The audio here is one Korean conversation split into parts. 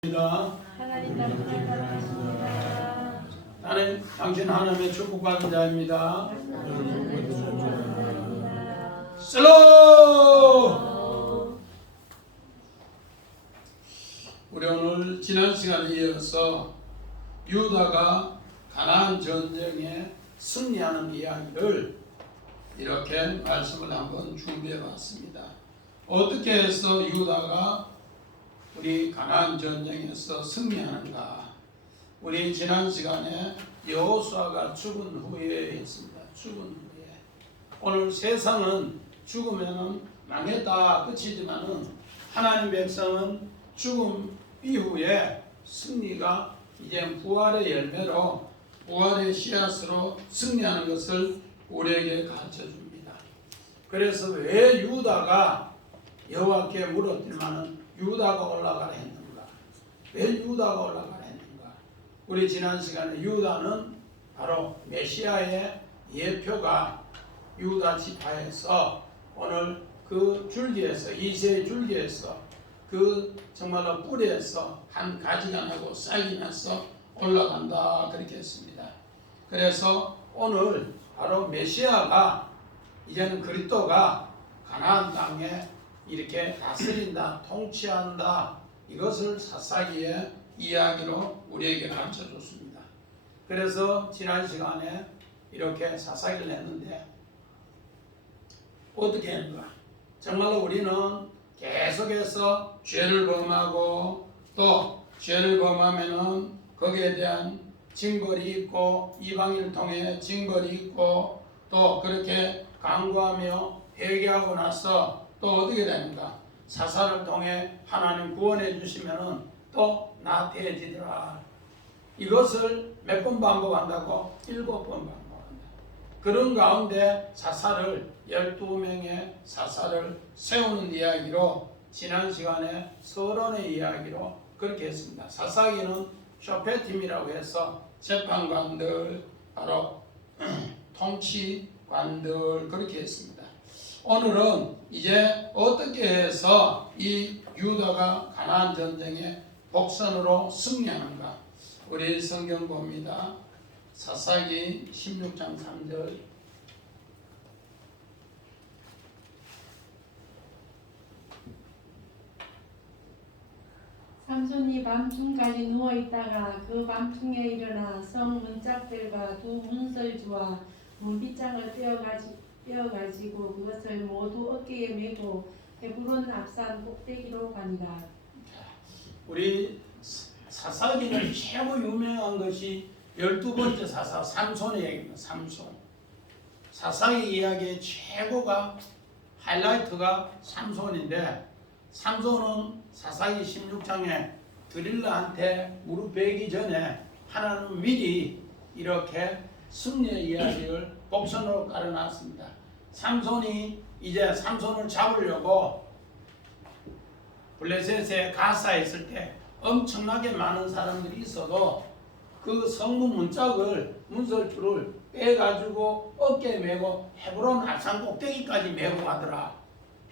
하나님 나라를 바라겠습니다. 나는 당신 하나님의 축복받은 자입니다. 슬로! 우리 오늘 지난 시간에 이어서 유다가 가나안 전쟁에 승리하는 이야기를 이렇게 말씀을 한번 준비해 봤습니다. 어떻게 해서 유다가 우리 가나안 전쟁에서 승리하는가? 우리 지난 시간에 여호수아가 죽은 후에 했습니다. 죽은 후에. 오늘 세상은 죽으면 망했다 끝이지만은 하나님 백성은 죽음 이후에 승리가 이제 부활의 열매로 부활의 씨앗으로 승리하는 것을 우리에게 가르쳐 줍니다. 그래서 왜 유다가 여호와께 물었더니만은 유다가 올라가라 했는가? 왜 유다가 올라가라 했는가? 우리 지난 시간에 유다는 바로 메시아의 예표가 유다 지파에서 오늘 그 줄기에서 이세의 줄기에서 그 정말로 뿌리에서 한 가지가 나고 싹이 나서 올라간다 그렇게 했습니다. 그래서 오늘 바로 메시아가 이제는 그리스도가 가나안 땅에 이렇게 다스린다, 통치한다, 이것을 사사기의 이야기로 우리에게 가르쳐 줬습니다. 그래서 지난 시간에 이렇게 사사기를 했는데 어떻게 했는가? 정말로 우리는 계속해서 죄를 범하고 또 죄를 범하면은 거기에 대한 징벌이 있고 이방인을 통해 징벌이 있고 또 그렇게 간구하며 회개하고 나서 또 어떻게 되는가? 사사를 통해 하나님 구원해 주시면은 또 나태해지더라. 이것을 몇 번 반복한다고? 7번 반복한다. 그런 가운데 사사를 12명의 사사를 세우는 이야기로 지난 시간에 서론의 이야기로 그렇게 했습니다. 사사기는 쇼페팀이라고 해서 재판관들 바로 통치관들 그렇게 했습니다. 오늘은 이제 어떻게 해서 이 유다가 가나안 전쟁의 복선으로 승리하는가? 우리 성경 봅니다. 사사기 16장 3절. 삼손이 밤중까지 누워있다가 그 밤중에 일어나 성 문짝들과 두 문설주와 문빗장을 떼어가지고 그것을 모두 어깨에 메고 헤브론 앞산 꼭대기로 가니라. 우리 사사기는 최고 유명한 것이 12번째 사사 삼손의 얘기입니다. 삼손. 사사기 이야기의 최고가 하이라이트가 삼손인데 삼손은 사사기 16장에 드릴라한테 무릎 베기 전에 하나님은 미리 이렇게 승리의 이야기를 복선으로 깔아놨습니다. 삼손이 이제 삼손을 잡으려고 블레셋에 가사에 있을 때 엄청나게 많은 사람들이 있어도 그 성문 문짝을 문설줄을 빼가지고 어깨에 메고 헤브론 앞산 꼭대기까지 메고 가더라.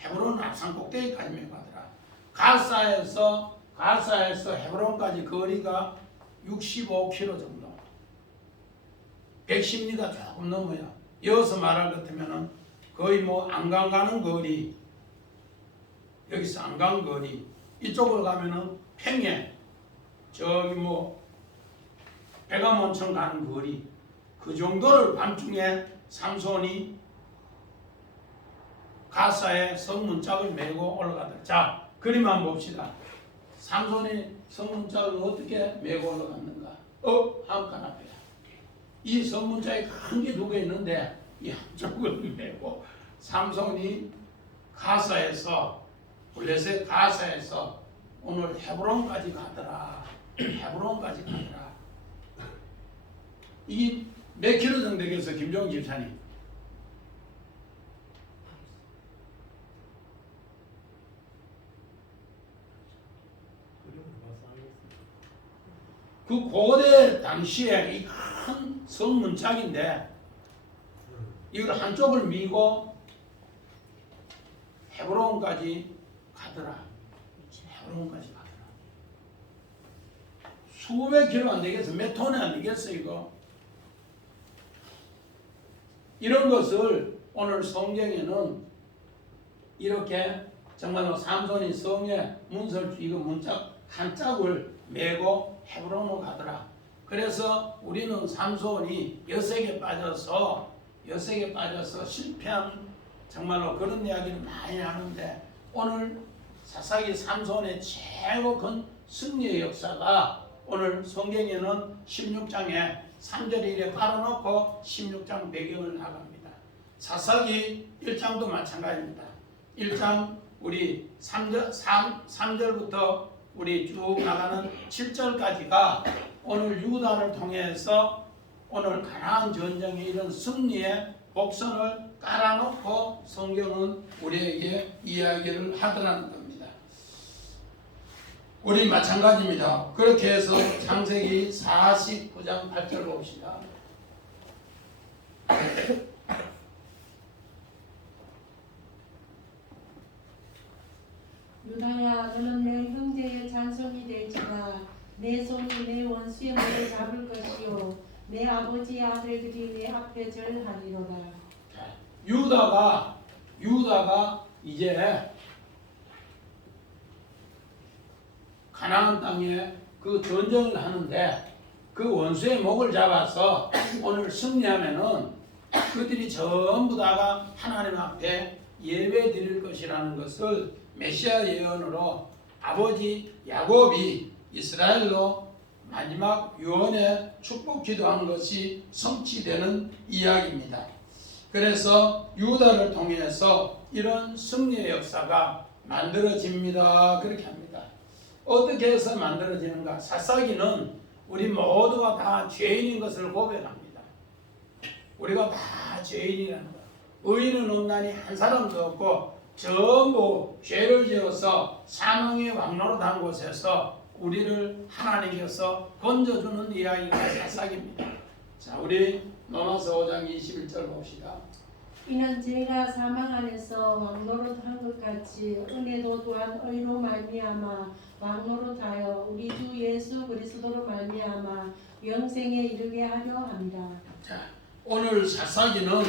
헤브론 앞산 꼭대기까지 메고 가더라. 가사에서 헤브론까지 거리가 65km 정도. 110m 조금 넘어요. 이어서 말할 것 같으면은 거의 뭐 안강 가는 거리, 여기서 안강 거리, 이쪽으로 가면은 평야, 저기 뭐 백암원천 가는 거리, 그 정도를 밤중에 삼손이 가사에 성문짝을 메고 올라가더라. 자, 그림 한번 봅시다. 삼손이 성문짝을 어떻게 메고 올라갔는가? 한칸 앞에. 이 성문짝에 큰 게 두 개 있는데 이 한쪽을 메고 삼손이 가사에서 블레셋 가사에서 오늘 헤브론까지 가더라. 헤브론까지 가더라. 이게 몇 킬로 정도 되겠어, 김종훈 집사님? 그 고대 당시에 이 큰 성문짝인데 이걸 한쪽을 미고 헤브론까지 가더라. 헤브론까지 가더라. 수백 킬로 안 되겠어. 몇 톤이 안 되겠어 이거. 이런 것을 오늘 성경에는 이렇게 정말로 삼손이 성에 문설 이거 문짝 한 짝을 메고 헤브론으로 가더라. 그래서 우리는 삼손이 여색에 빠져서 실패한 정말로 그런 이야기를 많이 하는데 오늘 사사기 삼손의 최고 큰 승리의 역사가 오늘 성경에는 16장에 3절에 이렇게 깔아놓고 16장 배경을 나갑니다. 사사기 1장도 마찬가지입니다. 1장 우리 3절부터 우리 쭉 나가는 7절까지가 오늘 유다를 통해서 오늘 가나안 전쟁의 이런 승리의 복선을 깔아놓고 성경은 우리에게 이야기를 하더라는 겁니다. 우리 마찬가지입니다. 그렇게 해서 창세기 49장 8절 봅시다. 유다야 너는 내 형제의 잔손이 될지라 내 손이 내 원수의 목을 잡을 것이요 내 아버지의 아들들이 내 앞에 절하리로다. 유다가 이제 가나안 땅에 그 전쟁을 하는데 그 원수의 목을 잡아서 오늘 승리하면은 그들이 전부 다가 하나님 앞에 예배 드릴 것이라는 것을 메시아 예언으로 아버지 야곱이 이스라엘로 마지막 유언의 축복 기도한 것이 성취되는 이야기입니다. 그래서 유다를 통해서 이런 승리의 역사가 만들어집니다. 그렇게 합니다. 어떻게 해서 만들어지는가? 사사기는 우리 모두가 다 죄인인 것을 고백합니다. 우리가 다 죄인이라는 것. 의인은 없나니 한 사람도 없고 전부 죄를 지어서 사망의 왕로로 단 곳에서 우리를 하나님께서 건져주는 이야기가 사사기입니다. 자, 우리 로마서 5장 21절 봅시다. 이는 죄가 사망 안에서 왕노릇 한 것 같이 은혜도 또한 의로 말미암아 왕노릇하여 우리 주 예수 그리스도로 말미암아 영생에 이르게 하려 합니다. 자, 오늘 사사기는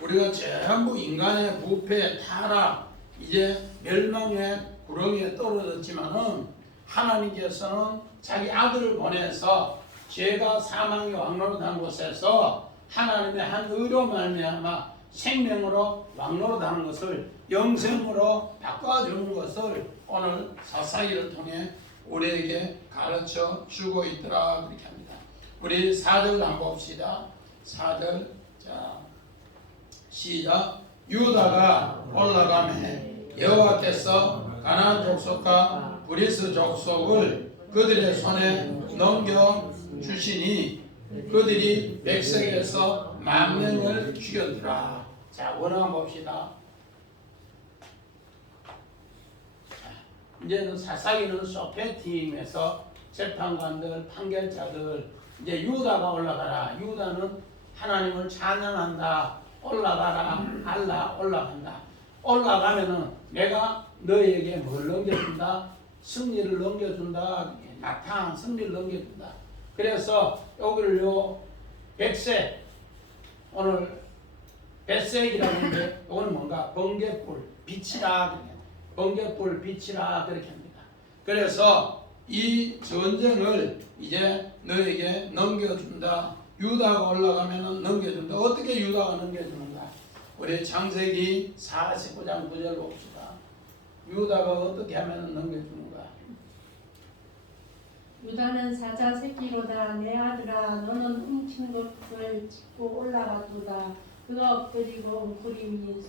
우리가 전부 인간의 부패, 타락, 이제 멸망의 구렁이에 떨어졌지만은 하나님께서는 자기 아들을 보내서 죄가 사망의 왕노릇한 곳에서 하나님의 한 의로 말미암아 생명으로 왕노릇하는 것을 영생으로 바꿔주는 것을 오늘 사사기를 통해 우리에게 가르쳐 주고 있더라 그렇게 합니다. 우리 4절 한번 봅시다. 4절 자 시작. 유다가 올라가매 여호와께서 가나안 족속과 브리스 족속을 그들의 손에 넘겨 주시니 그들이 백성에서 10,000명을 죽였더라. 자, 원어만 봅시다. 이제는 사사기는 소패팀에서 재판관들, 판결자들 이제 유다가 올라가라. 유다는 하나님을 찬양한다. 올라가라. 알라 올라간다. 올라가면은 내가 너에게 뭘 넘겨준다? 승리를 넘겨준다. 나타난 승리를 넘겨준다. 그래서 여기를 요 백색 오늘 백색이라고 하는데 이거는 뭔가 번개불 빛이라 번개불 빛이라 그렇게 합니다. 그래서 이 전쟁을 이제 너에게 넘겨준다. 유다가 올라가면은 넘겨준다. 어떻게 유다가 넘겨주는가? 우리 창세기 49장 9절 봅시다. 유다가 어떻게 하면 넘겨주는가? 유다는 사자 새끼로다. 내 아들아 너는 훔친 것을 짚고 올라가도다. 그가 엎드리고 웅크림이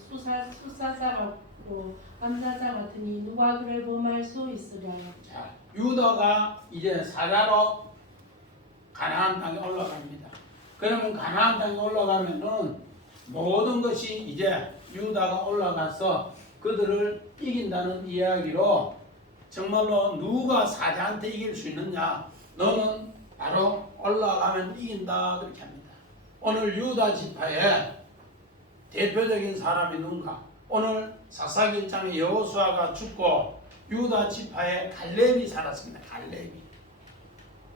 수사사 같고 암사자 같으니 누가 그를 범할 수 있으랴. 자, 유다가 이제 사자로 가나안 땅에 올라갑니다. 그러면 가나안 땅에 올라가면은 모든 것이 이제 유다가 올라가서 그들을 이긴다는 이야기로 정말로 누가 사자한테 이길 수 있느냐? 너는 바로 올라가면 이긴다 그렇게 합니다. 오늘 유다 지파의 대표적인 사람이 누군가? 오늘 사사기 1장에 여호수아가 죽고 유다 지파의 갈렙이 살았습니다. 갈렙이.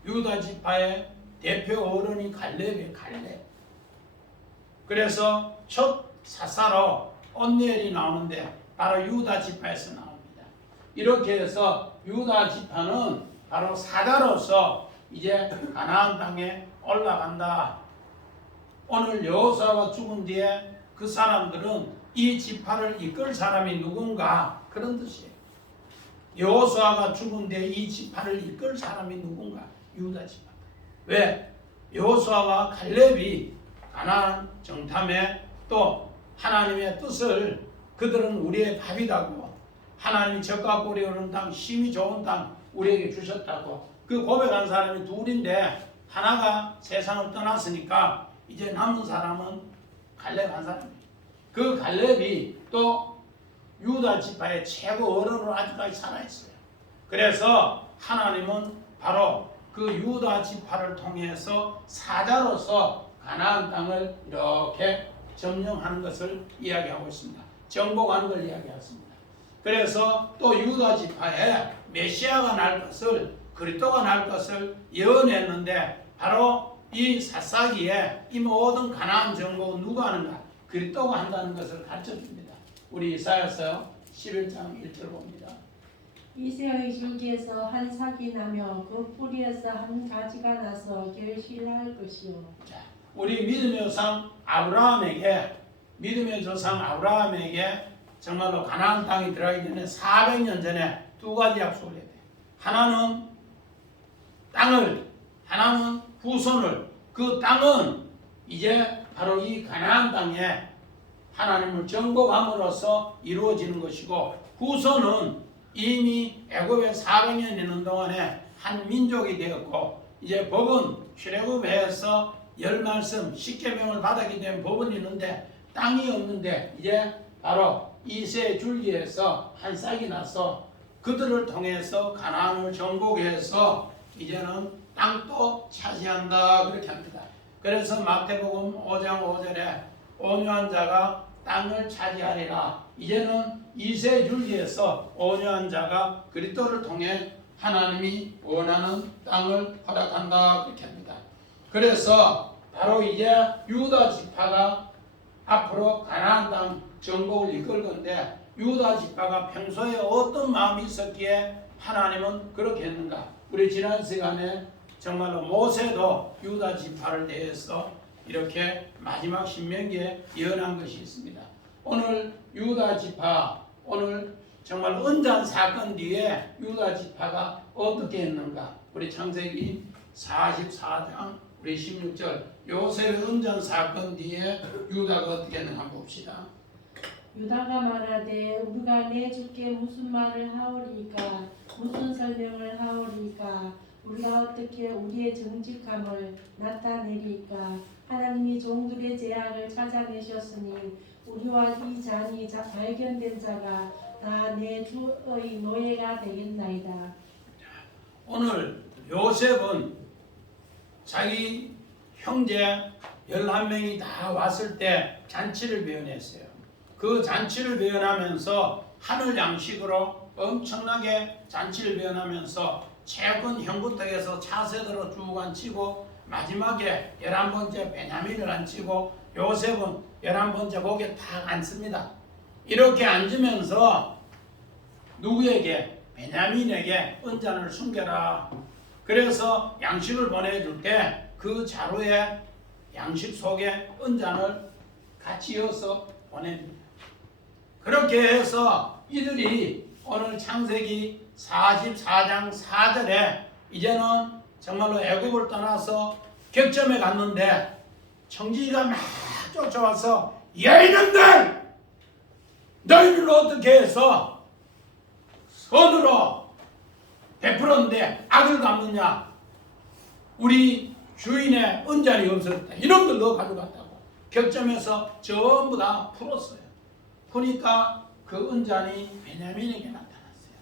유다 지파의 대표 어른이 갈렙이에요. 갈렙. 그래서 첫 사사로 언니엘이 나오는데 바로 유다 지파에서 나옵니다. 이렇게 해서 유다 지파는 바로 사자로서 이제 가나안 땅에 올라간다. 오늘 여호수아가 죽은 뒤에 그 사람들은 이 지파를 이끌 사람이 누군가 그런 뜻이에요. 여호수아가 죽은 뒤에 이 지파를 이끌 사람이 누군가 유다 지파. 왜? 여호수아와 갈렙이 가나안 정탐에 또 하나님의 뜻을 그들은 우리의 밥이라고 하나님이 젖과 꿀이 흐르는 땅 힘이 좋은 땅 우리에게 주셨다고 그 고백한 사람이 둘인데 하나가 세상을 떠났으니까 이제 남은 사람은 갈렙 한 사람이에요. 그 갈렙이 또 유다 지파의 최고 어른으로 아직까지 살아있어요. 그래서 하나님은 바로 그 유다 지파를 통해서 사자로서 가나안 땅을 이렇게 점령하는 것을 이야기하고 있습니다. 정복하는 걸 이야기했습니다. 그래서 또 유다 지파에 메시아가 날 것을 그리스도가 날 것을 예언했는데 바로 이 사사기에 이 모든 가나안 정복은 누가 하는가? 그리스도가 한다는 것을 가르쳐줍니다. 우리 이사야서 11장 1절 봅니다. 이새의 줄기에서 한 삭이 나며 그 뿌리에서 한 가지가 나서 결실할 것이요. 자, 우리 믿음의 조상 아브라함에게 정말로 가나안 땅이 들어가기 전에 400년 전에 두 가지 약속을 해야 돼. 하나는 땅을, 하나는 후손을. 그 땅은 이제 바로 이 가나안 땅에 하나님을 정복함으로써 이루어지는 것이고, 후손은 이미 애굽에 400년 있는 동안에 한 민족이 되었고, 이제 법은 출애굽해서 10말씀 10계명을 받았기 때문에 법은 있는데 땅이 없는데 이제 바로 이새 줄기에서 한 싹이 나서 그들을 통해서 가나안을 정복해서 이제는 땅도 차지한다 그렇게 합니다. 그래서 마태복음 5장 5절에 온유한 자가 땅을 차지하리라. 이제는 이새 줄기에서 온유한 자가 그리스도를 통해 하나님이 원하는 땅을 허락한다 그렇게 합니다. 그래서 바로 이제 유다 지파가 앞으로 가나안 땅 정복을 이끌 건데, 유다 지파가 평소에 어떤 마음이 있었기에 하나님은 그렇게 했는가? 우리 지난 시간에 정말로 모세도 유다 지파를 대해서 이렇게 마지막 신명기에 예언한 것이 있습니다. 오늘 유다 지파, 오늘 정말 은잔 사건 뒤에 유다 지파가 어떻게 했는가? 우리 창세기 44장 우리 16절 요셉의 은잔 사건 뒤에 유다가 어떻게 했는가 한번 봅시다. 유다가 말하되 우리가 내주께 무슨 말을 하오리까, 무슨 설명을 하오리까, 우리가 어떻게 우리의 정직함을 나타내리까. 하나님이 종들의 죄악을 찾아내셨으니 우리와 이 잔이 발견된 자가 다 내 주의 노예가 되겠나이다. 오늘 요셉은 자기 형제 11명이 다 왔을 때 잔치를 배연했어요. 그 잔치를 배연하면서 하늘 양식으로 엄청나게 잔치를 배연하면서 최근 형부터 해서 차세대로 쭉 앉히고 마지막에 11번째 베냐민을 앉히고 요셉은 11번째 거기에 딱 앉습니다. 이렇게 앉으면서 누구에게? 베냐민에게 은잔을 숨겨라. 그래서 양식을 보내줄 때 그 자루에 양식 속에 은잔을 같이 이어서 보냅니다. 그렇게 해서 이들이 오늘 창세기 44장 4절에 이제는 정말로 애굽을 떠나서 격점에 갔는데 청지기가 막 쫓아와서 야 이놈들! 너희를 어떻게 해서 선으로 베풀었는데 악을 갚느냐? 우리 주인의 은잔이 없었다. 이놈들 너 가져갔다고. 격점에서 전부 다 풀었어요. 보니까 그 은잔이 베냐민에게 나타났어요.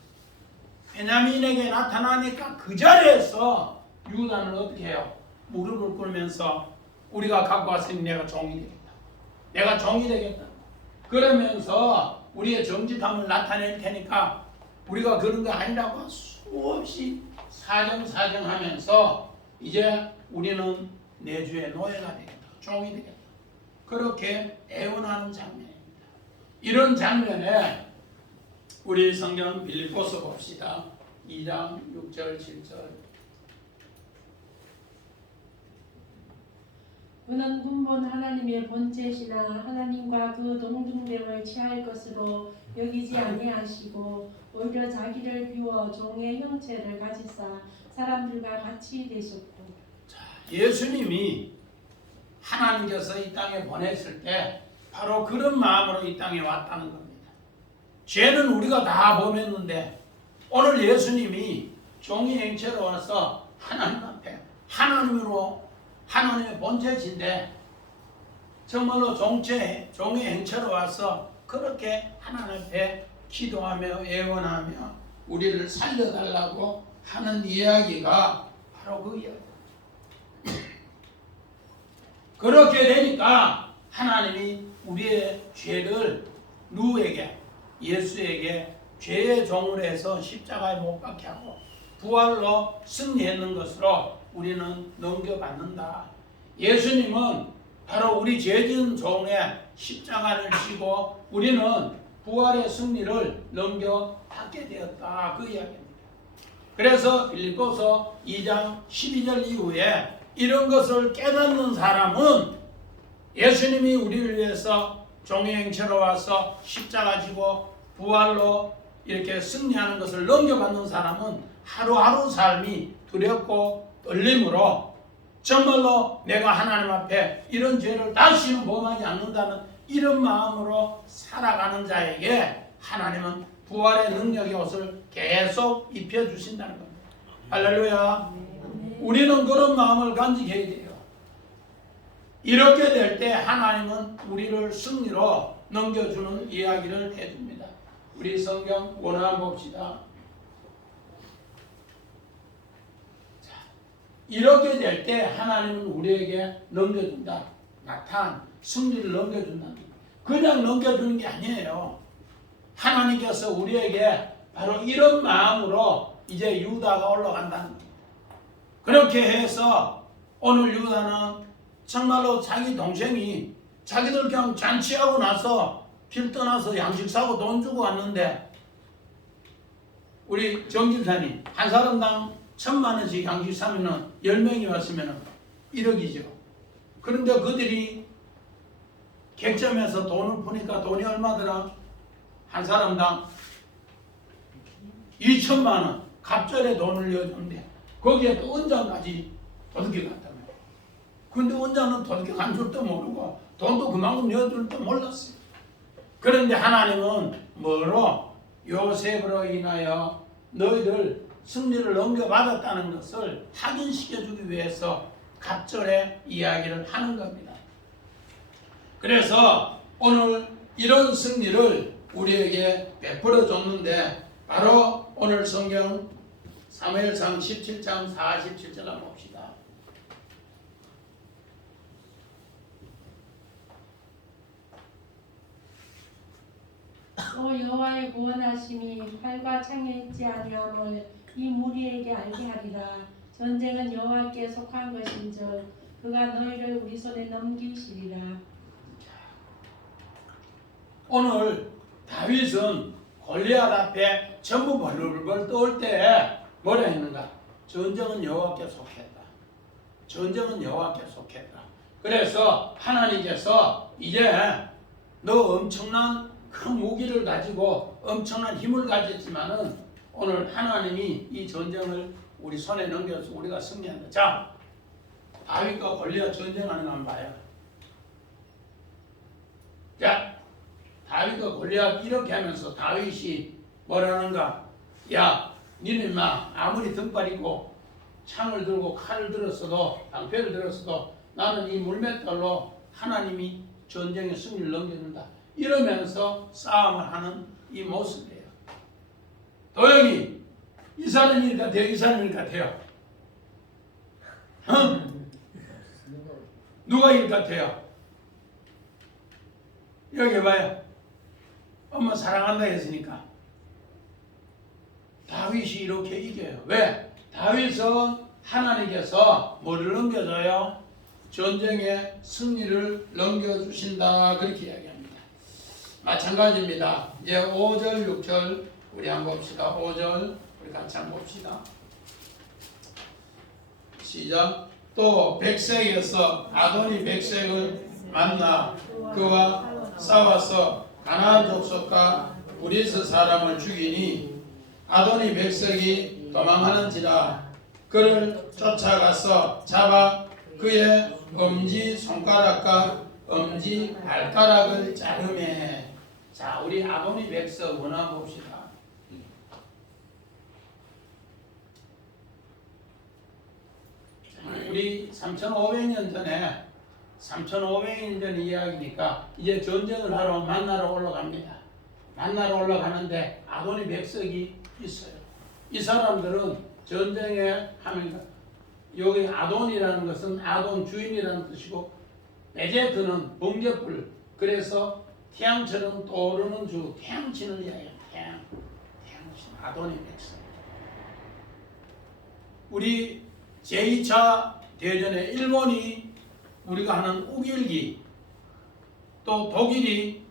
베냐민에게 나타나니까 그 자리에서 유다는 어떻게 해요? 무릎을 꿇으면서 우리가 갖고 왔으니 내가 종이 되겠다. 내가 종이 되겠다. 그러면서 우리의 정직함을 나타낼 테니까 우리가 그런 거 아니라고 수없이 사정하면서 이제 우리는 내 주의 노예가 되겠다. 종이 되겠다. 그렇게 애원하는 장면입니다. 이런 장면에 우리 성경 빌립보서 봅시다. 2장 6절 7절. 그는 근본 하나님의 본체시나 하나님과 그 동등됨을 취할 것으로 여기지 아니하시고 오히려 자기를 비워 종의 형체를 가지사 사람들과 같이 되셨고. 예수님이 하나님께서 이 땅에 보냈을 때 바로 그런 마음으로 이 땅에 왔다는 겁니다. 죄는 우리가 다 범했는데 오늘 예수님이 종의 형체로 와서 하나님 앞에 하나님의 본체신데 정말로 종의 형체로 와서 그렇게 하나님 앞에 기도하며 애원하며 우리를 살려달라고 하는 이야기가 바로 그 이야기. 그렇게 되니까 하나님이 우리의 죄를 누구에게? 예수에게 죄의 종으로 해서 십자가에 못 박게 하고 부활로 승리했는 것으로 우리는 넘겨받는다. 예수님은 바로 우리 죄진 종의 십자가를 지고 우리는 부활의 승리를 넘겨받게 되었다. 그 이야기입니다. 그래서 빌립보서 2장 12절 이후에 이런 것을 깨닫는 사람은 예수님이 우리를 위해서 종의 형체로 와서 십자가 지고 부활로 이렇게 승리하는 것을 넘겨받는 사람은 하루하루 삶이 두렵고 떨림으로 정말로 내가 하나님 앞에 이런 죄를 다시는 범하지 않는다는 이런 마음으로 살아가는 자에게 하나님은 부활의 능력의 옷을 계속 입혀주신다는 겁니다. 할렐루야. 우리는 그런 마음을 간직해야 돼요. 이렇게 될 때 하나님은 우리를 승리로 넘겨주는 이야기를 해줍니다. 우리 성경 원화 봅시다. 자, 이렇게 될 때 하나님은 우리에게 넘겨준다. 승리를 넘겨준다. 그냥 넘겨주는 게 아니에요. 하나님께서 우리에게 바로 이런 마음으로 이제 유다가 올라간다는 거예요. 그렇게 해서 오늘 유다는 정말로 자기 동생이 자기들 그냥 잔치하고 나서 길 떠나서 양식 사고 돈 주고 왔는데 우리 정집사님 한 사람당 1,000,000원씩 양식 사면은 10명이 왔으면 1억이죠. 그런데 그들이 객점에서 돈을 푸니까 돈이 얼마더라? 한 사람당 2,000,000원 갑절에 돈을 넣어주는데 거기에 또 은장까지 도둑이 갔다며. 근데 은장은 도둑이 간 줄도 모르고 돈도 그만큼 넣어줄 줄 몰랐어요. 그런데 하나님은 뭐로? 요셉으로 인하여 너희들 승리를 넘겨받았다는 것을 확인시켜주기 위해서 갑절의 이야기를 하는 겁니다. 그래서 오늘 이런 승리를 우리에게 베풀어 줬는데 바로 오늘 성경 사무엘상 17장 47절 한번 봅시다. 또 여호와의 구원하심이 활과 창에 있지 아니함을 이 무리에게 알게 하리라. 전쟁은 여호와께 속한 것인즉 그가 너희를 우리 손에 넘기시리라. 오늘 다윗은 골리앗 앞에 전부 벌벌 떠올 때 뭐라 했는가? 전쟁은 여호와께 속했다. 전쟁은 여호와께 속했다. 그래서 하나님께서 이제 너 엄청난 큰 무기를 가지고 엄청난 힘을 가졌지만은 오늘 하나님이 이 전쟁을 우리 손에 넘겨서 우리가 승리한다. 자, 다윗과 골리앗 전쟁하는 거 한번 봐요. 자, 다윗과 골리앗 이렇게 하면서 다윗이 뭐라는가? 야, 니네 마 아무리 등발 있고 창을 들고 칼을 들었어도 방패를 들었어도 나는 이 물맷돌로 하나님이 전쟁의 승리를 넘겨준다. 이러면서 싸움을 하는 이 모습이에요. 도영이 이 사람일 것 같아요? 이 사람일 것 같아요? 누가 일 같아요? 여기 봐요. 엄마 사랑한다 했으니까 다윗이 이렇게 이겨요. 왜? 다윗은 하나님께서 뭐를 넘겨줘요? 전쟁의 승리를 넘겨주신다 그렇게 이야기합니다. 마찬가지입니다. 이제 5절 6절 우리 한번 봅시다. 5절 우리 같이 한번 봅시다. 시작. 또 백색에서 아도니 백색을 만나 그와 싸워서 가나안 족속과 브리스 사람을 죽이니 아도니 백색이 도망하는지라 그를 쫓아가서 잡아 그의 엄지 손가락과 엄지 발가락을 자르매. 자, 우리 아도니 백석 원화 봅시다. 우리 3,500년 전에 3,500년 전 이야기니까 이제 전쟁을 하러 만나러 올라갑니다. 만나러 올라가는데 아도니 백석이 있어요. 이 사람들은 전쟁에 하면 여기 아돈이라는 것은 아돈 주인이라는 뜻이고 베제트는 번개불, 그래서 태양처럼 떠오르는 주, 태양신을 이야기해요. 태양신, 아도니 백석. 우리 제2차 대전에 일본이 우리가 하는 우길기, 또 독일이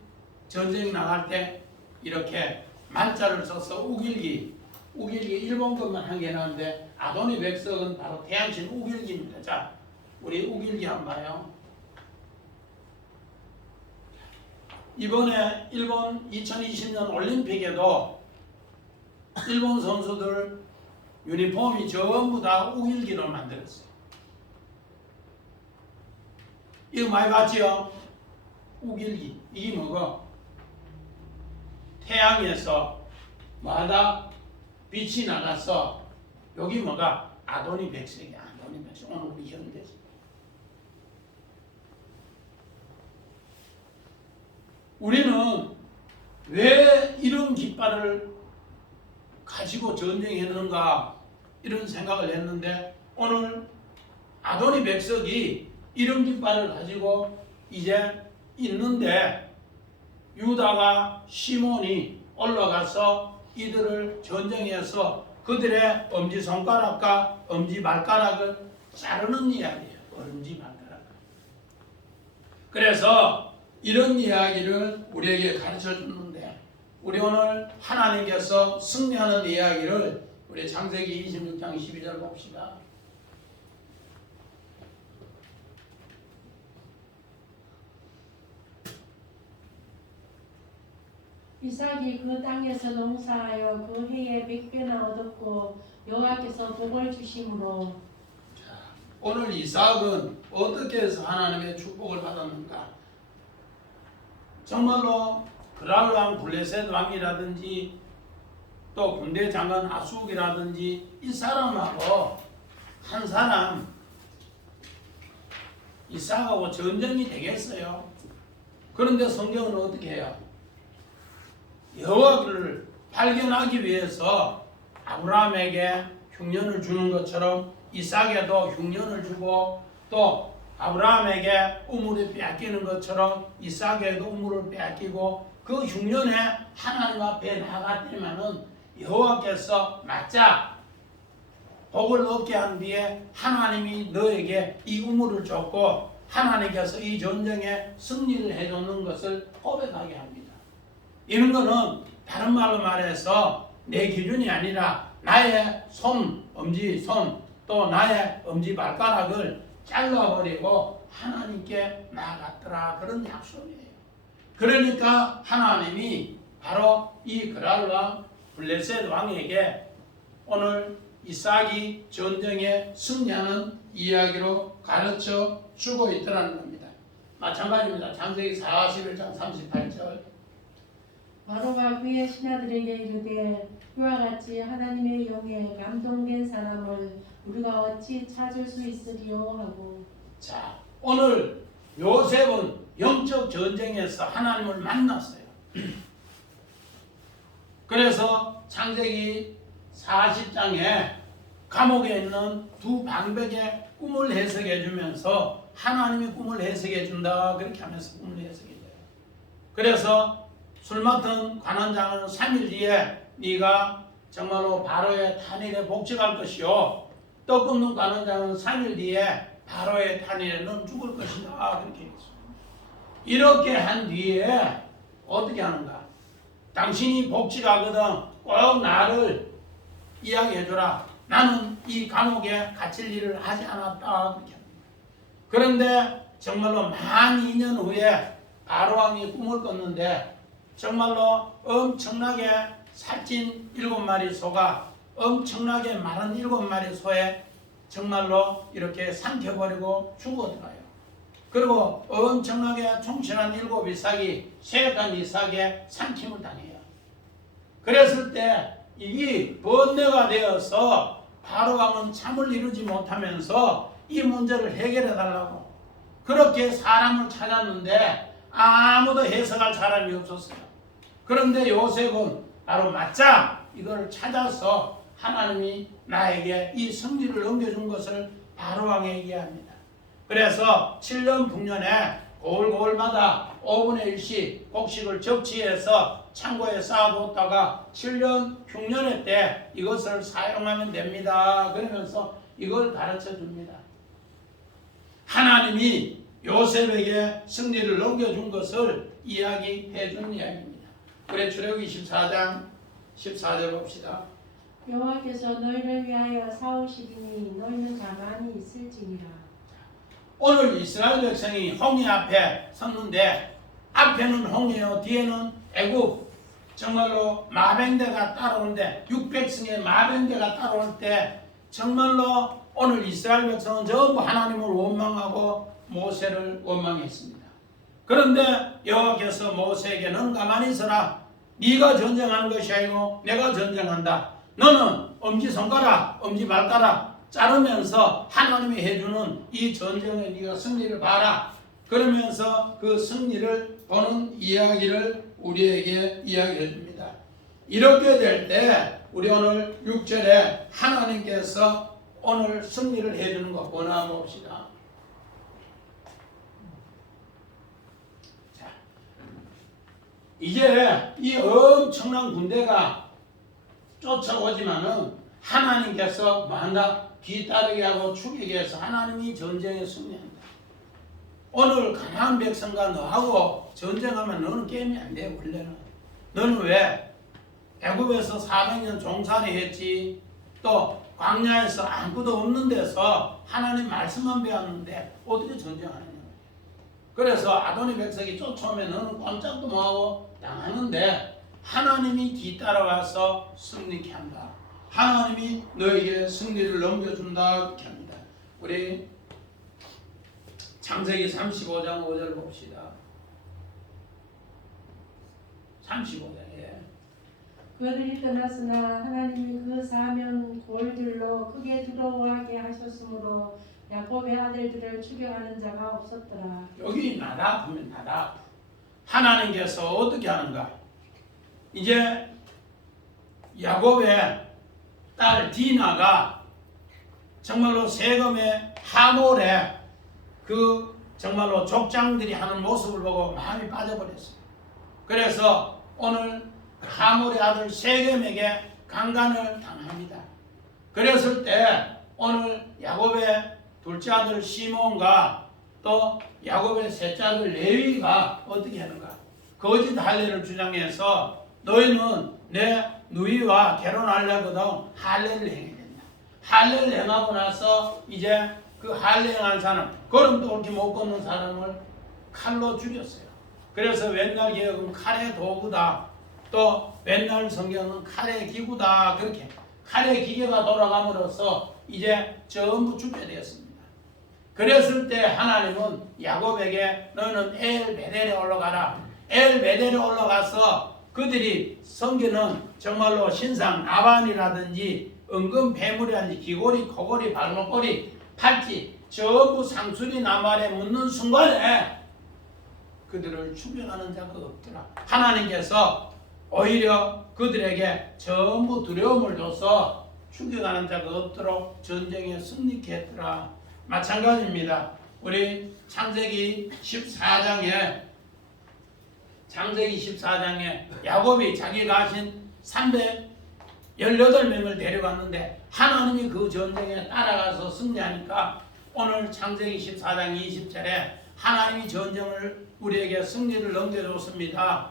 전쟁 나갈 때 이렇게 만자를 써서 우길기 일본 것만 한 개 나오는데 아도니 백석은 바로 태양신 우길기입니다. 자, 우리 우길기 한번 봐요. 이번에 일본 2020년 올림픽에도 일본 선수들 유니폼이 전부 다 우길기로 만들었어요. 이거 많이 봤지요? 우길기. 이게 뭐고? 태양에서 뭐하다? 빛이 나가서 여기 뭐가? 아도니 백색이야. 아도니 백색. 오늘 우리 현대지. 우리는 왜 이런 깃발을 가지고 전쟁했는가 이런 생각을 했는데 오늘 아도니 백석이 이런 깃발을 가지고 이제 있는데 유다가 시몬이 올라가서 이들을 전쟁해서 그들의 엄지손가락과 엄지발가락을 자르는 이야기예요. 엄지발가락. 그래서 이런 이야기를 우리에게 가르쳐 주는데 우리 오늘 하나님께서 승리하는 이야기를 우리 창세기 26장 12절 봅시다. 이삭이 그 땅에서 농사하여 그 해에 100배나 얻었고 여호와께서 복을 주심으로. 오늘 이삭은 어떻게 해서 하나님의 축복을 받았는가? 정말로 그랄 왕 블레셋 왕이라든지 또 군대 장관 아숙이라든지 이 사람하고 한 사람 이삭하고 전쟁이 되겠어요. 그런데 성경은 어떻게 해요? 여호와를 발견하기 위해서 아브라함에게 흉년을 주는 것처럼 이삭에도 흉년을 주고 또 아브라함에게 우물을 빼앗기는 것처럼 이삭에도 우물을 빼앗기고 그 흉년에 하나님 앞에 나갔더니만은 여호와께서 맞자 복을 얻게 한 뒤에 하나님이 너에게 이 우물을 줬고 하나님께서 이 전쟁에 승리를 해주는 것을 고백하게 합니다. 이런 거는 다른 말로 말해서 내 기준이 아니라 나의 엄지 손 또 나의 엄지 발가락을 잘라버리고 하나님께 나아갔더라 그런 약속이에요. 그러니까 하나님이 바로 이 그랄 왕 블레셋 왕에게 오늘 이삭이 전쟁에 승리하는 이야기로 가르쳐 주고 있더라는 겁니다. 마찬가지입니다. 창세기 41장 38절. 바로가 그의 신하들에게 이르되 그와 같이 하나님의 영에 감동된 사람을 우리가 어찌 찾을 수 있으리요 하고. 자, 오늘 요셉은 영적 전쟁에서 하나님을 만났어요. 그래서 창세기 40장에 감옥에 있는 두 방백의 꿈을 해석해 주면서 하나님이 꿈을 해석해 준다 그렇게 하면서 꿈을 해석해 줘요. 그래서 술 맡은 관원장은 3일 뒤에 네가 정말로 바로의 탄일에 복직할 것이요 떡 굽는 가는 자는 3일 뒤에 바로의 탄일에 넌 죽을 것이다. 그렇게 했습니다. 이렇게 한 뒤에 어떻게 하는가? 당신이 복직하거든 꼭 나를 이야기해줘라. 나는 이 감옥에 갇힐 일을 하지 않았다. 그렇게 합니다. 그런데 정말로 만 2년 후에 바로왕이 꿈을 꿨는데 정말로 엄청나게 살찐 7마리 소가 엄청나게 많은 7마리 소에 정말로 이렇게 삼켜버리고 죽어들어요. 그리고 엄청나게 충실한 7 이삭이 쇠약한 이삭에 삼킴을 당해요. 그랬을 때 이 번뇌가 되어서 바로왕은 잠을 이루지 못하면서 이 문제를 해결해 달라고 그렇게 사람을 찾았는데 아무도 해석할 사람이 없었어요. 그런데 요셉은 바로 맞자 이걸 찾아서 하나님이 나에게 이 승리를 넘겨준 것을 바로왕에게 얘기합니다. 그래서 7년 북년에 고을고을마다 5분의 1씩 곡식을 적치해서 창고에 쌓아뒀다가 7년 흉년의 때 이것을 사용하면 됩니다. 그러면서 이걸 가르쳐 줍니다. 하나님이 요셉에게 승리를 넘겨준 것을 이야기해 준 이야기입니다. 우리 출애굽기 14장 14절 봅시다. 여호와께서 너희를 위하여 싸우시리니 너희는 가만히 있을지니라. 오늘 이스라엘 백성이 홍해 앞에 섰는데 앞에는 홍해요, 뒤에는 애굽 정말로 마병대가 따라오는데 600승의 마병대가 따라올 때 정말로 오늘 이스라엘 백성은 전부 하나님을 원망하고 모세를 원망했습니다. 그런데 여호와께서 모세에게 넌 가만히 있어라. 네가 전쟁하는 것이 아니고 내가 전쟁한다. 너는 엄지손가락, 엄지발가락 자르면서 하나님이 해주는 이 전쟁에 네가 승리를 봐라. 그러면서 그 승리를 보는 이야기를 우리에게 이야기해 줍니다. 이렇게 될 때 우리 오늘 6절에 하나님께서 오늘 승리를 해주는 거 보나 봅시다. 자, 이제 이 엄청난 군대가 쫓아오지만은 하나님께서 만다 뒤따르게 하고 죽이게 해서 하나님이 전쟁에 승리한다. 오늘 가나안 백성과 너하고 전쟁하면 너는 게임이 안 돼. 원래는 너는 왜 애굽에서 400년 종살이 했지, 또 광야에서 아무것도 없는 데서 하나님 말씀만 배웠는데 어떻게 전쟁하느냐. 그래서 아도니 백성이 쫓아오면 너는 꼼짝도 못하고 당하는데 하나님이 뒤따라와서 승리케 한다. 하나님이 너에게 승리를 넘겨준다. 이렇게 합니다. 우리 창세기 35장 5절 봅시다. 35장에 그들이 떠났으나 하나님이 그 사면 골들로 크게 두려워하게 하셨으므로 야곱의 아들들을 추격하는 자가 없었더라. 여기 나답 보면 나답 하나님께서 어떻게 하는가? 이제 야곱의 딸 디나가 정말로 세겜의 하몰에 그 정말로 족장들이 하는 모습을 보고 마음이 빠져버렸어요. 그래서 오늘 하몰의 아들 세겜에게 강간을 당합니다. 그랬을 때 오늘 야곱의 둘째 아들 시몬과 또 야곱의 셋째 아들 레위가 어떻게 하는가? 거짓 할례를 주장해서 너희는 내 누이와 결혼하려거든 할례를 행해야 된다. 할례를 행하고 나서 이제 그 할례 행한 사람, 걸음도 옳게 못 걷는 사람을 칼로 죽였어요. 그래서 옛날 개혁은 칼의 도구다. 또 옛날 성경은 칼의 기구다. 그렇게 칼의 기계가 돌아감으로써 이제 전부 죽게 되었습니다. 그랬을 때 하나님은 야곱에게 너는 엘 베델에 올라가라. 엘 베델에 올라가서 그들이 섬기는 정말로 신상 나반이라든지 은금 폐물이라든지 귀고리, 코고리, 발목고리, 팔찌 전부 상수리 나발에 묻는 순간에 그들을 죽여가는 자가 없더라. 하나님께서 오히려 그들에게 전부 두려움을 줘서 죽여가는 자가 없도록 전쟁에 승리케 했더라. 마찬가지입니다. 우리 창세기 14장에 야곱이 자기가 하신 18명을 데려갔는데 하나님이 그 전쟁에 따라가서 승리하니까 오늘 창세기 14장 20절에 하나님이 전쟁을 우리에게 승리를 넘겨줬습니다.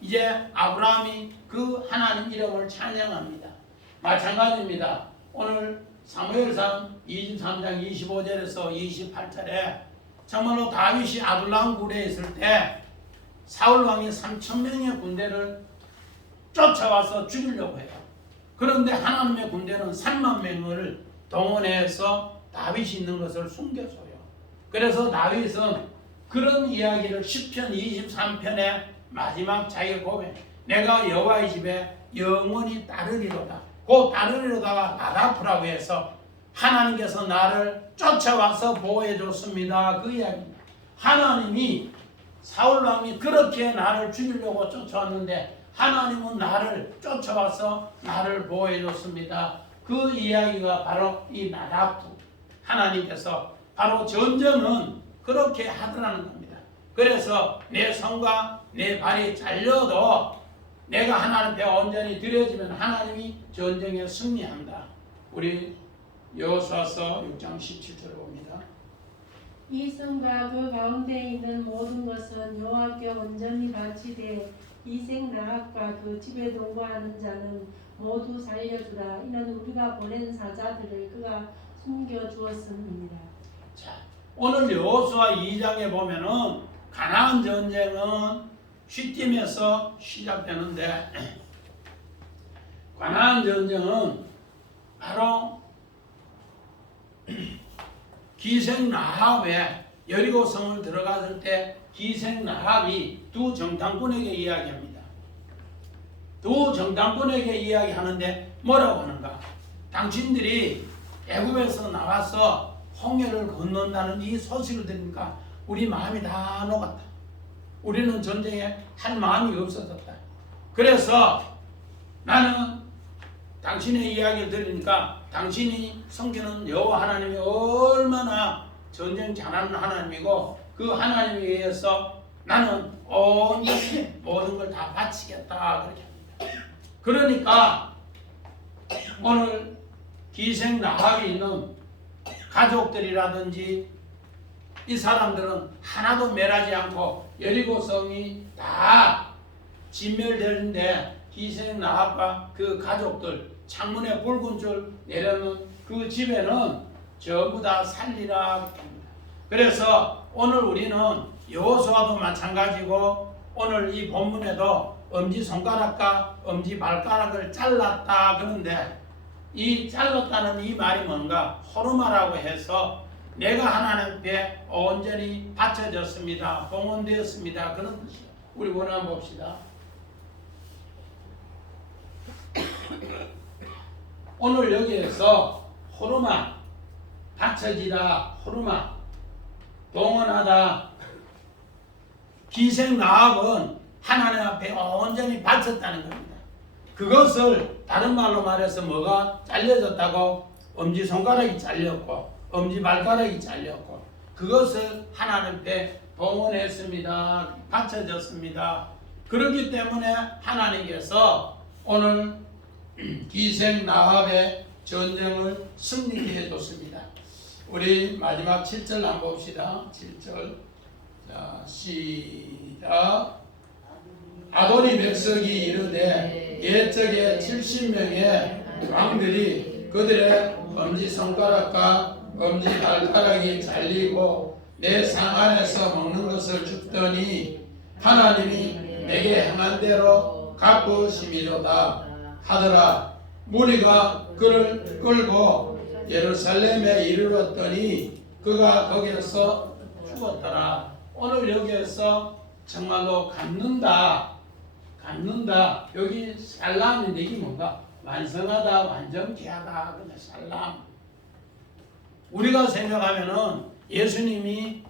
이제 아브라함이 그 하나님 이름을 찬양합니다. 마찬가지입니다. 오늘 사무엘상 23장 25절에서 28절에 정말로 다윗이 아둘람 굴에 있을 때 사울 왕이 3,000명의 군대를 쫓아와서 죽이려고 해요. 그런데 하나님의 군대는 3만 명을 동원해서 다윗이 있는 것을 숨겨줘요. 그래서 다윗은 그런 이야기를 시편 23편의 마지막 자기 고백, 내가 여호와의 집에 영원히 따르리로다. 그 따르리로다가 나다프라고 해서 하나님께서 나를 쫓아와서 보호해 줬습니다. 그 이야기입니다. 하나님이 사울 왕이 그렇게 나를 죽이려고 쫓아왔는데 하나님은 나를 쫓아와서 나를 보호해 줬습니다. 그 이야기가 바로 이 나다프. 하나님께서 바로 전쟁은 그렇게 하더라는 겁니다. 그래서 내 손과 내 발이 잘려도 내가 하나님 앞에 온전히 드려지면 하나님이 전쟁에 승리한다. 우리 여호수아서 6장 17절을 봅니다. 이 성과 그 가운데 있는 모든 것은 여호와께 온전히 바치되 이색 나합과 그 집에 동거하는 자는 모두 살려주라. 이는 우리가 보낸 사자들을 그가 숨겨주었습니다. 자, 오늘 여호수아 2장에 보면은 가나안 전쟁은 쉿팀에서 시작되는데 가나안 전쟁은 바로 기생 라합의 여리고성을 들어갔을 때 기생 라합이 두 정탐꾼에게 이야기합니다. 두 정탐꾼에게 이야기하는데 뭐라고 하는가? 당신들이 애굽에서 나와서 홍해를 건넌다는 이 소식을 들으니까 우리 마음이 다 녹았다. 우리는 전쟁에 할 마음이 없어졌다. 그래서 나는 당신의 이야기를 들으니까 당신이 섬기는 여호와 하나님이 얼마나 전쟁 잘하는 하나님이고 그 하나님에 의해서 나는 온전히 모든 걸 다 바치겠다 그렇게 합니다. 그러니까 오늘 기생 라합이 있는 가족들이라든지 이 사람들은 하나도 멸하지 않고 여리고성이 다 진멸되는데 기생 라합과 그 가족들 창문에 붉은 줄 내려놓은 그 집에는 전부 다 살리라 합니다. 그래서 오늘 우리는 여호수아도 마찬가지고 오늘 이 본문에도 엄지손가락과 엄지발가락을 잘랐다 그런데 이 잘랐다는 이 말이 뭔가? 호르마라고 해서 내가 하나님 앞에 온전히 바쳐졌습니다. 봉헌되었습니다. 그런 뜻이에요. 우리 원한 봅시다. 오늘 여기에서 호르마, 바쳐지다, 호르마, 봉헌하다. 기생 라합은 하나님 앞에 온전히 바쳤다는 겁니다. 그것을 다른 말로 말해서 뭐가 잘려졌다고? 엄지손가락이 잘렸고 엄지발가락이 잘렸고 그것을 하나님 앞에 봉헌했습니다. 바쳐졌습니다. 그렇기 때문에 하나님께서 오늘 기생 라합의 전쟁을 승리케 해줬습니다. 우리 마지막 7절 한번 봅시다. 7절. 자, 시작. 아도니 백석이 이르되 옛적에 70명의 왕들이 그들의 엄지손가락과 엄지발가락이 잘리고 내 상 안에서 먹는 것을 줍더니 하나님이 내게 행한 대로 갚으심이로다 하더라. 무리가 그를 끌고 예루살렘에 이르렀더니 그가 거기에서 죽었더라. 오늘 여기에서 정말로 갚는다. 여기 살람인데 이게 뭔가? 완성하다, 완전케 하다. 근데 살람. 우리가 생각하면은 예수님이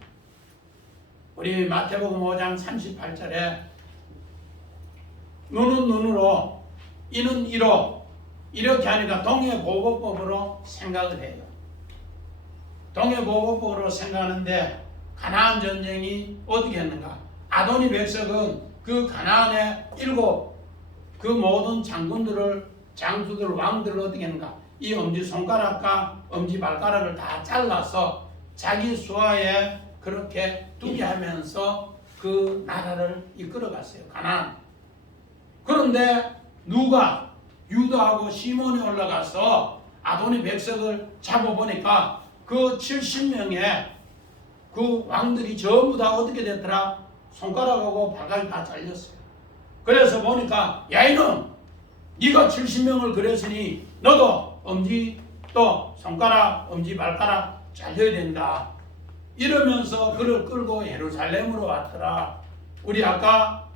우리 마태복음 5장 38절에 눈은 눈으로 이는 이로 이렇게 하니까 동해보고법으로 생각을 해요. 동해보고법으로 생각하는데 가나안 전쟁이 어떻게 했는가? 아도니 백석은 그 가나안의 7 그 모든 장군들을 장수들 왕들을 어떻게 하는가? 이 엄지손가락과 엄지발가락을 다 잘라서 자기 수하에 그렇게 두게 하면서 그 나라를 이끌어갔어요. 가나안. 그런데 누가 유다하고 시몬이 올라가서 아도니 백성을 잡아보니까 그 70명의 그 왕들이 전부 다 어떻게 됐더라? 손가락하고 발가락이 다 잘렸어요. 그래서 보니까 야 이놈 네가 70명을 그랬으니 너도 엄지 또 손가락 엄지 발가락 잘려야 된다. 이러면서 그를 끌고 예루살렘으로 왔더라. 우리 아까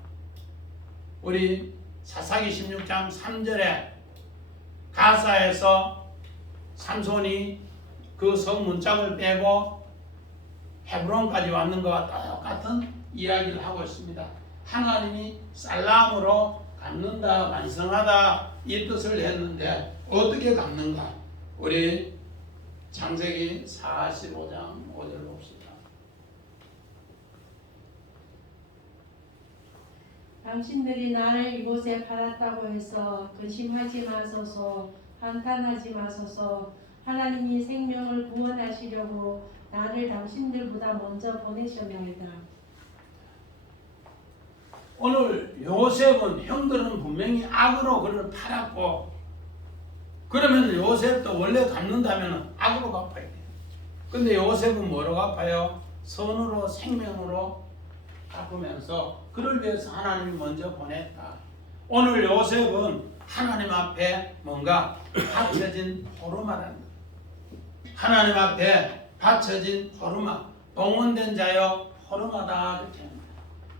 우리 사사기 16장 3절에 가사에서 삼손이 그 성 문짝을 빼고 헤브론까지 왔는 것과 똑같은 이야기를 하고 있습니다. 하나님이 살람으로 갚는다, 완성하다 이 뜻을 했는데 어떻게 갚는가? 우리 창세기 45장 5절 봅시다. 당신들이 나를 이곳에 팔았다고 해서 근심하지 마소서, 한탄하지 마소서. 하나님이 생명을 구원하시려고 나를 당신들보다 먼저 보내셨나이다. 오늘 요셉은 형들은 분명히 악으로 그를 팔았고, 그러면 요셉도 원래 갚는다면 악으로 갚아야 돼요. 근데 요셉은 뭐로 갚아요? 선으로, 생명으로 갚으면서 그를 위해서 하나님이 먼저 보냈다. 오늘 요셉은 하나님 앞에 뭔가 바쳐진 호르마라는 거예요. 하나님 앞에 바쳐진 호르마, 봉헌된 자여 호르마다 이렇게 합니다.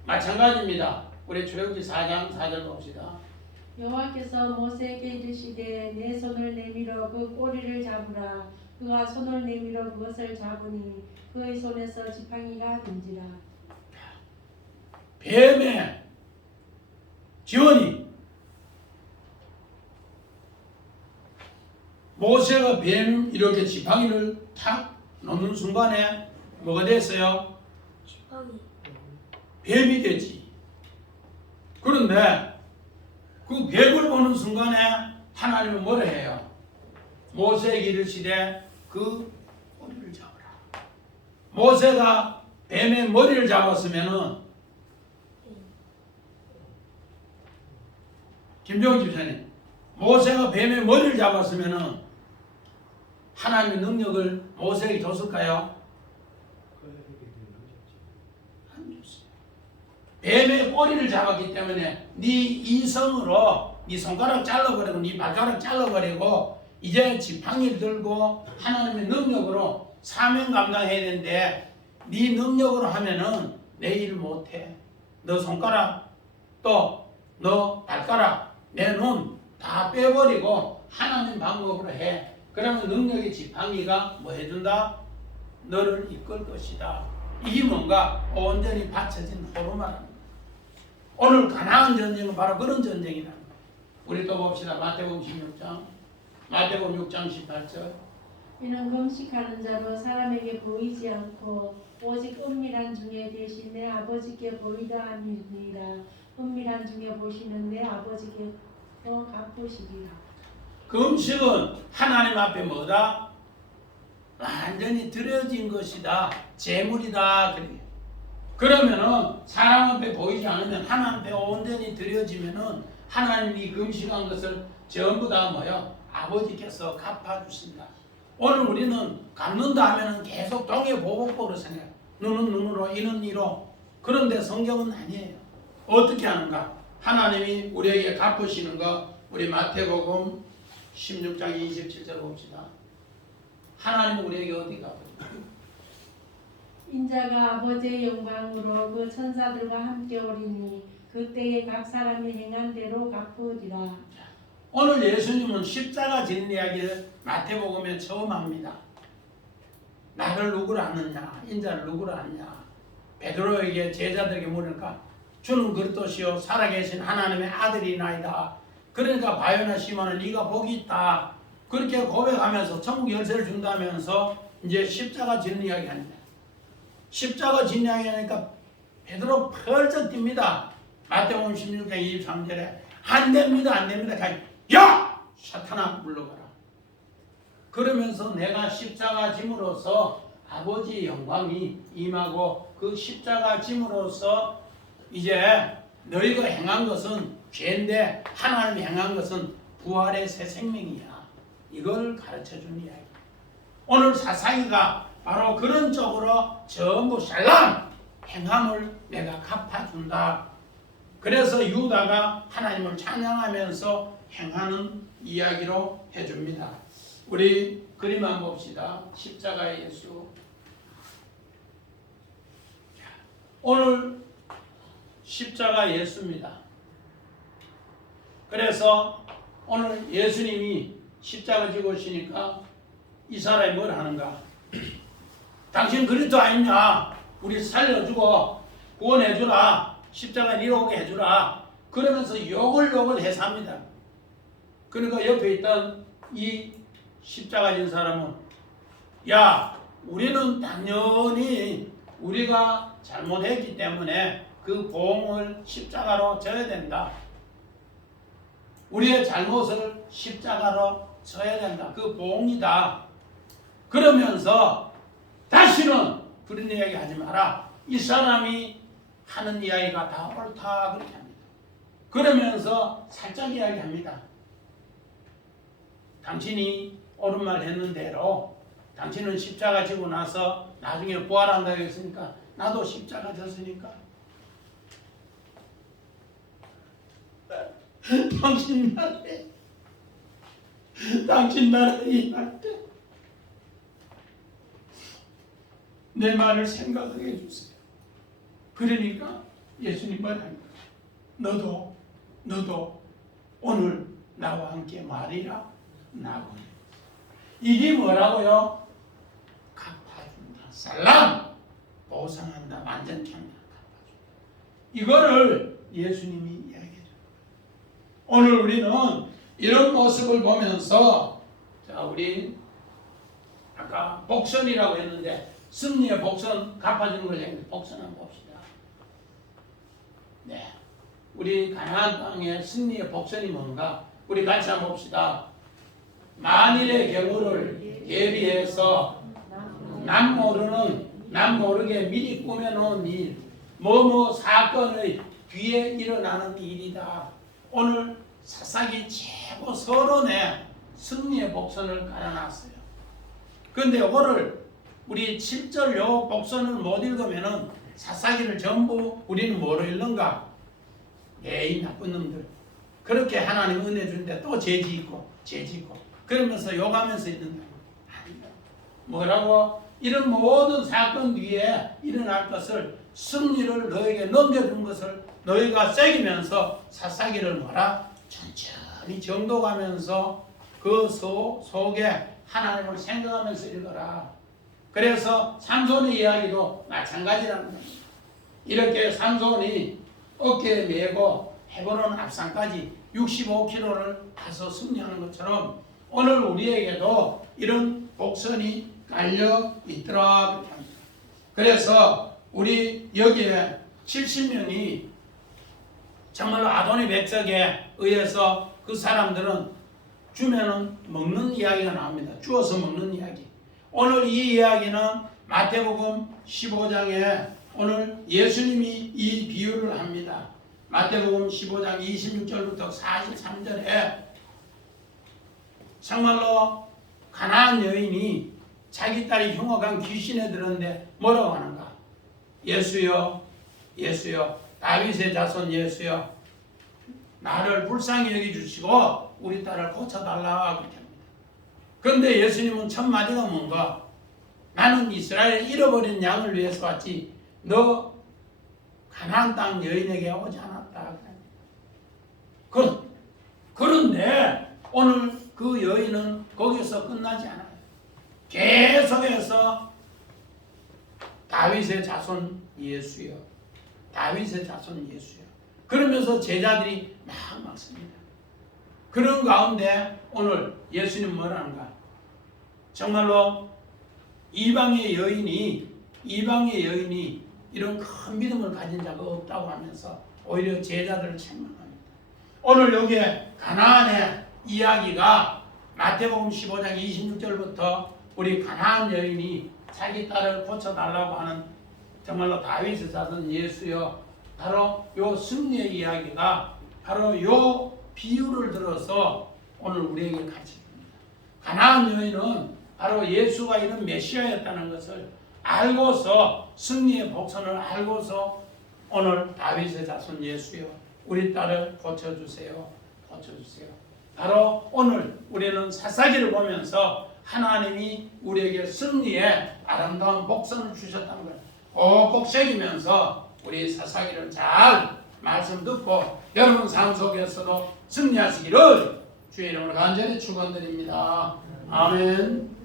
마찬가지입니다. 우리 출애굽기 4장 4절 봅시다. 여호와께서 모세에게 이르시되 내 손을 내밀어 그 꼬리를 잡으라. 그가 손을 내밀어 그것을 잡으니 그의 손에서 지팡이가 든지라. 뱀의 지원이 모세가 뱀 이렇게 지팡이를 탁 놓는 순간에 뭐가 됐어요? 지팡이. 뱀이 되지. 그런데 그 뱀을 보는 순간에 하나님은 뭐라 해요? 모세에게 이르시되 그 머리를 잡으라. 모세가 뱀의 머리를 잡았으면은 김종희 집사님, 모세가 뱀의 머리를 잡았으면은 하나님의 능력을 모세에게 줬을까요? 안 줬어요. 뱀의 꼬리를 잡았기 때문에 네 이성으로 네 손가락 잘라버리고 네 발가락 잘라버리고 이제 지팡이를 들고 하나님의 능력으로 사명 감당해야 되는데 네 능력으로 하면은 내 일 못해. 너 손가락 또 너 발가락 내 눈 다 빼버리고 하나님 방법으로 해. 그러면 능력의 지팡이가 뭐 해준다? 너를 이끌 것이다. 이게 뭔가 온전히 받쳐진 호르마라는 거예요. 오늘 가나안 전쟁은 바로 그런 전쟁이라는 거예요. 우리 또 봅시다. 마태복음 16장 마태복음 6장 18절. 이는 금식하는 자로 사람에게 보이지 않고 오직 은밀한 중에 대신 내 아버지께 보이려 함이니라. 은밀한 중에 보시는 내 아버지께 더 갚으시리라. 금식은 하나님 앞에 뭐다? 완전히 드려진 것이다. 재물이다. 그래. 그러면은 사람 앞에 보이지 않으면 하나님 앞에 온전히 드려지면은 하나님이 금식한 것을 전부 다 뭐요? 아버지께서 갚아주신다. 오늘 우리는 갚는다 하면은 계속 동해보복법으로 생각해요. 눈은 눈으로, 이는 이로. 그런데 성경은 아니에요. 어떻게 하는가? 하나님이 우리에게 갚으시는 거 우리 마태복음 16장 27절 봅시다. 하나님은 우리에게 어디 갚으십니까? 인자가 아버지의 영광으로 그 천사들과 함께 오리니 그때에 각 사람이 행한 대로 갚으리라. 오늘 예수님은 십자가 지는 이야기를 마태복음에 처음 합니다. 나를 누구로 아느냐? 인자를 누구로 아느냐? 베드로에게 제자들에게 물으니까 주는 그리스도시요 살아계신 하나님의 아들이나이다. 그러니까 바요나 시몬은 네가 복이 있다. 그렇게 고백하면서 천국 열쇠를 준다면서 이제 십자가 지는 이야기 합니다. 십자가 지는 이야기 하니까 베드로 펄쩍 뜁니다. 마태복음 16장 23절에 안 됩니다. 안 됩니다. 야! 사탄아 물러가라. 그러면서 내가 십자가 짐으로써 아버지의 영광이 임하고 그 십자가 짐으로써 이제 너희가 행한 것은 죄인데 하나님이 행한 것은 부활의 새 생명이야. 이걸 가르쳐주는 이야기. 오늘 사사기가 바로 그런 쪽으로 전부 샬람 행함을 내가 갚아준다. 그래서 유다가 하나님을 찬양하면서 행하는 이야기로 해줍니다. 우리 그림 한번 봅시다. 십자가의 예수. 오늘 십자가 예수입니다. 그래서 오늘 예수님이 십자가 지고 오시니까 이 사람이 뭘 하는가? 당신 그리스도 아니냐? 우리 살려주고 구원해주라. 십자가 이루게 해주라. 그러면서 욕을 해삽니다. 그러니까 옆에 있던 이 십자가 진 사람은 야, 우리는 당연히 우리가 잘못했기 때문에 그 보응을 십자가로 져야 된다. 우리의 잘못을 십자가로 져야 된다. 그 보응이다. 그러면서 다시는 그런 이야기 하지 마라. 이 사람이 하는 이야기가 다 옳다 그렇게 합니다. 그러면서 살짝 이야기합니다. 당신이 옳은 말 했는 대로 당신은 십자가 지고 나서 나중에 부활한다고 했으니까 나도 십자가 졌으니까 당신 나라에 일할 때 내 말을 생각하게 해주세요. 그러니까 예수님 말합니다. 너도 오늘 나와 함께 말이라 나고. 이게 뭐라고요? 갚아준다. 살람 보상한다. 완전히 한다. 갚아준다. 이거를 예수님이 이야기해요. 오늘 우리는 이런 모습을 보면서 자, 우리 아까 복선이라고 했는데 승리의 복선 갚아주는 걸 얘기해요. 복선 한번 봅시다. 네, 우리 가나안 땅의 승리의 복선이 뭔가 우리 같이 한번 봅시다. 만일의 경우를 대비해서 남 모르게 미리 꾸며놓은 일, 뭐뭐 사건의 뒤에 일어나는 일이다. 오늘 사사기 최고 서론에 승리의 복선을 깔아놨어요. 그런데 오늘 우리 7절 요 복선을 못 읽으면은 사사기를 전부 우리는 뭐로 읽는가? 이 나쁜 놈들. 그렇게 하나님 은혜 주는데 또 죄 짓고 그러면서 욕하면서 있는다. 아니다. 뭐라고? 이런 모든 사건 뒤에 일어날 것을 승리를 너에게 넘겨준 것을 너희가 새기면서 사사기를 뭐라? 천천히 정독하면서 그 속에 하나님을 생각하면서 읽어라. 그래서 삼손의 이야기도 마찬가지라는 겁니다. 이렇게 삼손이 어깨에 메고 헤브론 앞산까지 65km를 가서 승리하는 것처럼 오늘 우리에게도 이런 복선이 깔려 있더라. 그래서 우리 여기에 70명이 정말로 아도니 백석에 의해서 그 사람들은 주면은 먹는 이야기가 나옵니다. 주어서 먹는 이야기. 오늘 이 이야기는 마태복음 15장에 오늘 예수님이 이 비유를 합니다. 마태복음 15장 26절부터 43절에 정말로 가나안 여인이 자기 딸이 흉악한 귀신에 들었는데 뭐라고 하는가? 예수여 다윗의 자손 예수여 나를 불쌍히 여겨주시고 우리 딸을 고쳐달라 그렇게 합니다. 그런데 예수님은 첫 마디가 뭔가? 나는 이스라엘 잃어버린 양을 위해서 왔지 너 가나안 땅 여인에게 오지 않았다. 그런데 오늘 그 여인은 거기서 끝나지 않아요. 계속해서 다윗의 자손 예수여 그러면서 제자들이 막 씁니다. 그런 가운데 오늘 예수님 뭐라는가? 정말로 이방의 여인이 이런 큰 믿음을 가진 자가 없다고 하면서 오히려 제자들을 책망합니다. 오늘 여기에 가나안에 이야기가 마태복음 15장 26절부터 우리 가나안 여인이 자기 딸을 고쳐달라고 하는 정말로 다윗의 자손 예수여, 바로 요 승리의 이야기가 바로 요 비유를 들어서 오늘 우리에게 가르쳐줍니다. 가나안 여인은 바로 예수가 이런 메시아였다는 것을 알고서, 승리의 복선을 알고서 오늘 다윗의 자손 예수여, 우리 딸을 고쳐주세요, 고쳐주세요. 바로 오늘 우리는 사사기를 보면서 하나님이 우리에게 승리의 아름다운 복선을 주셨다는 걸 꼭꼭 새기면서 우리 사사기를 잘 말씀 듣고 여러분 삶 속에서도 승리하시기를 주의 이름으로 간절히 축원드립니다. 아멘.